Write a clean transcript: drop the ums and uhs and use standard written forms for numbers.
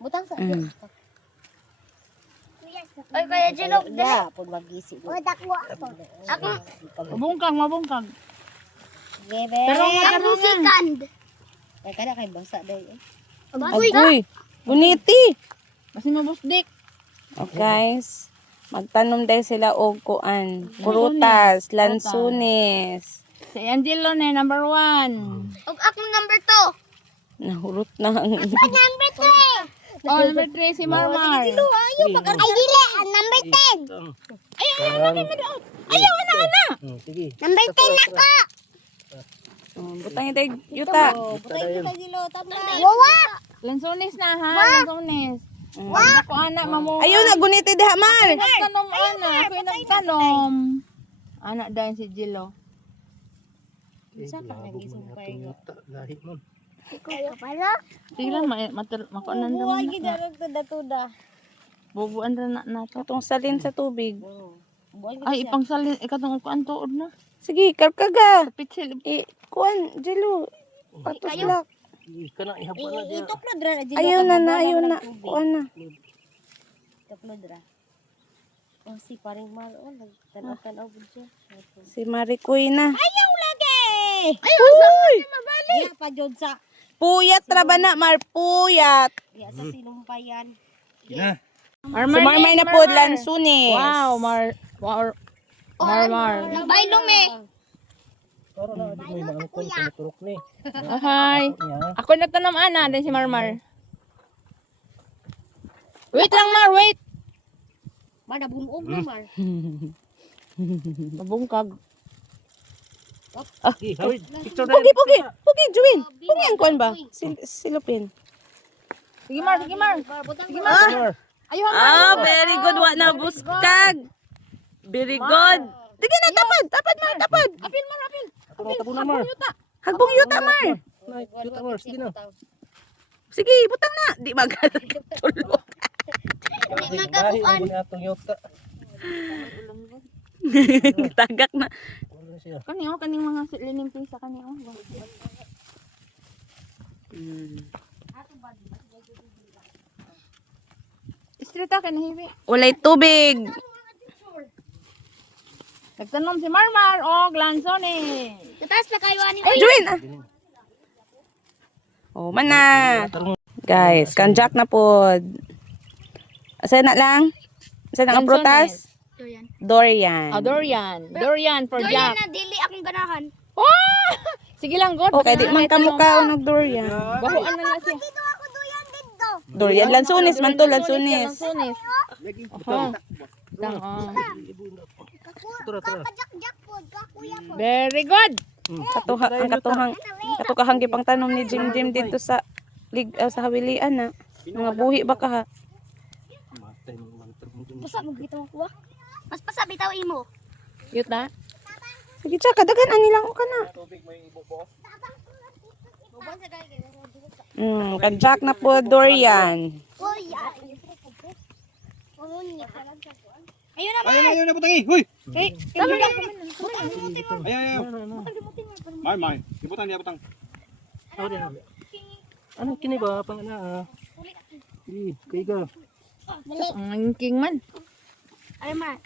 Butang sa Ay, kaya Jello, Ya, pag magisi. Wadak mo ako. Ako, Mabungkag. Gebe. Pero ako second. Ay, kada kay basa daw eh. Agoy. Guniti. Kasi mabusdik. Okay, guys. Magtanom dahil sila og kuan. Prutas, lansunes. Si Angelo na number 1. Ug ako number 2. Nahurot na ang... Number 3. Oh, number 3 si Marmar. Ay, dili. Number 10. Ayaw, ana. Sige. Number 10 ako. Butang ito yuta. Butay kita Jilo, tama. Wawa. Lansones na ha, lansones. Ako anak mamu. Ayaw na, guniti diha, Mar. Nagtanom ana, ako yung nagtanom. Anak dahil si Jello. Sa ka nagising pa yung. Lahi mo. Ikaw pala. Sige lang, makuanan Buhay naman. gidarog tuda-tuda. Bubuan rin na to. Itong salin sa tubig. Buhay Ay, ipang salin, ikatong kuan tuod na. Sige, karkaga. Pitsil. Kuan, Jelo. Patos lak. Ika na, ihaba na diya. Ituklod ra Jilo. Ayaw na. Kuan na. Ituklod ra. Oh, si paring mal, oh, nagtanaw-tanaw gud siya. Si Maricoy na. Ayaw lagi! Uy! Diya pa jud sa Puyat ra ba na, Mar? Puyat. diya sa sinumpayan. Ina. Si Marmar na po, lansunes. Wow, Marmar. Bailong me. Tara na, di mo yung mga kon sa turok ni. Hi. Ako nagtanom ana, din si Marmar. Wait lang, Mar, wait. Mar nabunog mo mar. Mabungkag. Sige, hawid. Picture na. Pugi, Juwin. Pugi ang kuan ba? Silupin. Sige, Mar, sige, Mar. Sige, Mar. Picture. Ayun, Very good. Wa na buskag. Very good. Sige na, tapad, Mar, tapad. Apil, Mar, apil. Ato na tabunan mo. Hagbong yuta, Mar. Juta mo, sige na. Sige, butang na. Di magad. Tulog. Lahi mo na itong yuta. Tagak na. Ano siya? Kaniyo, kaning mga linim pisa kaniyo. Istrita ka nahiwi. Walay tubig. Nagtanom si Marmar o Glanzone. Tatas na kayo ani. Juwin. Oh, mana. Guys, kanjak na po. Asa na lang? Asa na ang prutas? Dorian. Dorian. Dorian for Yan Jack. na dili akong ganahan. Oh! Sige lang, God. Okay, di man kamukha ng durian. Bahuan na na siya. Dito ako duyan dito. Durian, lansunis man to, lansunis. Lansunis. Lang, oh. Kajak-jak pod ka kuya po. Very good. Katukahang gipang tanom ni Jim dito sa sa hawilian na. Mga buhi ba ka ha? Pasa mo bitaw ko. Mas pasa bitaw imo. Yuta. Sige, tsaka dagan ani lang o ka na. Kanjak na po durian. Kuya. Ayun na. Ayun na putangi. Hoy. Tama na. Ayaw. Mar. Ibutan niya butang. Ano kini ba pang ana? Sige, kaiga. Ang king man. Ay ma.